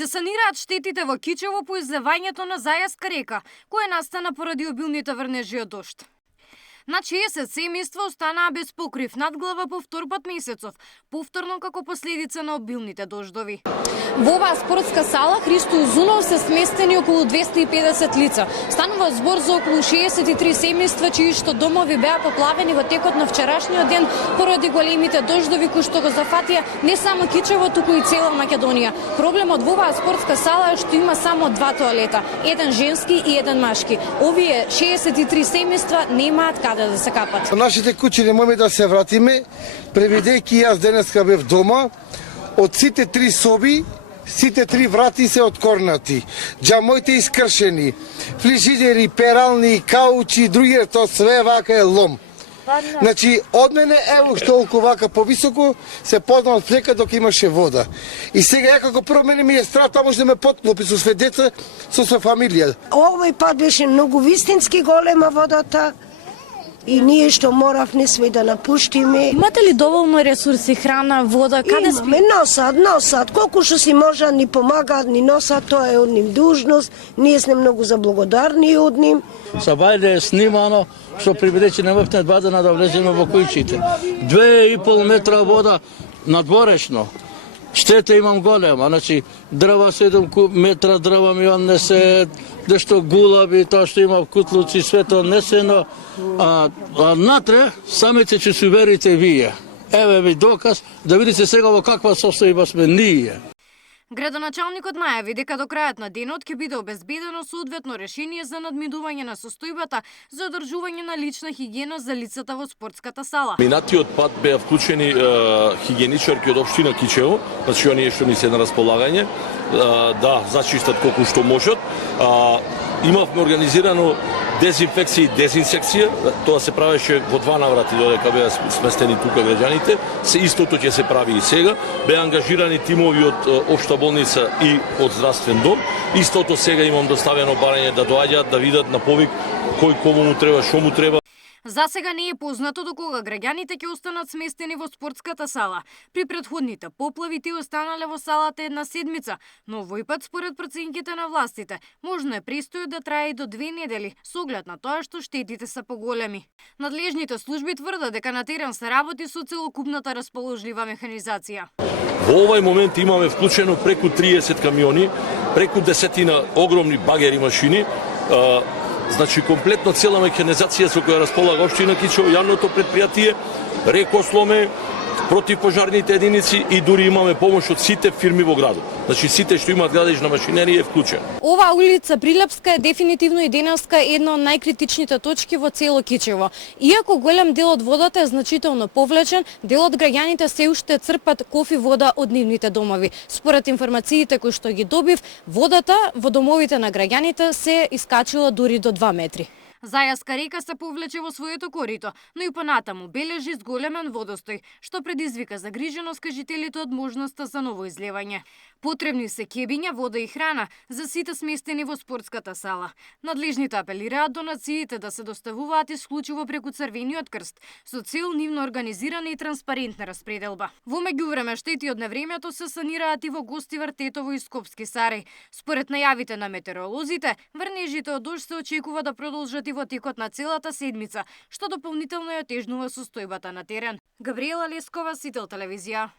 Се санираат штетите во Кичево по излевањето на Зајаска река, која настана поради обилните врнежи од дожд. На 60 семејства останаа без покрив над глава по втор пат месецов, повторно како последица на обилните дождови. Во оваа спортска сала Христо Узунов се сместени околу 250 лица. Станува збор за околу 63 семејства чии што домови беа поплавени во текот на вчерашниот ден поради големите дождови кои што го зафатија не само Кичево, туку и цела Македонија. Проблемот во оваа спортска сала е што има само два тоалета, еден женски и еден машки. Овие 63 семејства немаат каде да се капат. Нашите куќи не можеме да се вратиме, преведејќи јас денеска бев дома, од сите три соби, сите три врати се откорнати, џамоите искршени, фрижидери, перални, каучи, други, тоа све вака е лом. Значи, од мене ево што толку вака повисоко се познавам флека док имаше вода. И сега ја како прво мене ми е страх, тоа може да ме потклопи со све деца, со све фамилија. Овој пат беше многу вистински голема водата. И ние што моравме сме да напуштиме. Имате ли доволно ресурси, храна, вода, каде спи? Имаме, носат, колку што си можат ни помагаат, ни носат, тоа е од ним дужност, ние сме многу заблагодарни од ним. Са бајле е снимано, што прибедејќи не можевме 2 дена да влеземе во куќите. 2,5 метра вода надворешно. Штета имам голема, значи дрва 7 метра дрва ми однесе, дешто гулаби, тоа што има кутлуци, свето однесено, а натре самите ќе се уверите вие. Еве ви доказ да видите сега во каква состојба сме ние. Градоначалникот најави дека до крајот на денот ќе биде обезбедено соодветно решение за надминување на состојбата за одржување на лична хигиена за лицата во спортската сала. Минатиот пат беа вклучени хигиеничарки од општина Кичево, значи оние што ни се на располагање, да зачистат колку што можат. Имавме организирано дезинфекција и дезинсекција, тоа се правеше во 2 наврати додека беа сместени тука граѓаните, истото ќе се прави и сега, беа ангажирани тимови од општа болница и од здравствен дом, истото сега имам доставено барање да доаѓаат да видат на повик кој кому му треба, што му треба. За сега не е познато до кога граѓаните ќе останат сместени во спортската сала. При претходните поплави тие останале во салата 1 седмица, но овој пат според проценките на властите можно е престојот да трае и до 2 недели, со оглед на тоа што штетите се поголеми. Надлежните служби тврдат дека на терен се работи со целокупната расположлива механизација. Во овој момент имаме вклучено преку 30 камиони, преку 10 огромни багери машини, значи комплетно цела механизација со која располага општина Кичево, јавното предпријатие, рекосломе, противпожарните единици и дури имаме помош од сите фирми во градот. Значи сите што имаат градежна машинерија е вклучена. Оваа улица Прилепска е дефинитивно и денеска една од најкритичните точки во цело Кичево. Иако голем дел од водата е значително повлечен, дел од граѓаните се уште црпат кофи вода од нивните домови. Според информациите кои што ги добив, водата во домовите на граѓаните се искачила дури до 2 метри. Зајаска река се повлече во своето корито, но и понатаму бележи зголемен водостој, што предизвика загриженост кај жителите од можноста за ново излевање. Потребни се кебиња, вода и храна за сите сместени во спортската сала. Надлежните апелираат донациите да се доставуваат исклучиво преку Црвениот крст, со цел нивно организирана и транспарентна распределба. Во меѓувреме штети од невремето се санираат и во Гостивар, Тетово и Скопски Сарај. Според најавите на метеоролозите, врнежите од дожд се очекува да продолжат и во текот на целата седмица, што дополнително ја отежнува состојбата на терен. Габриела Лескова, Сител телевизија.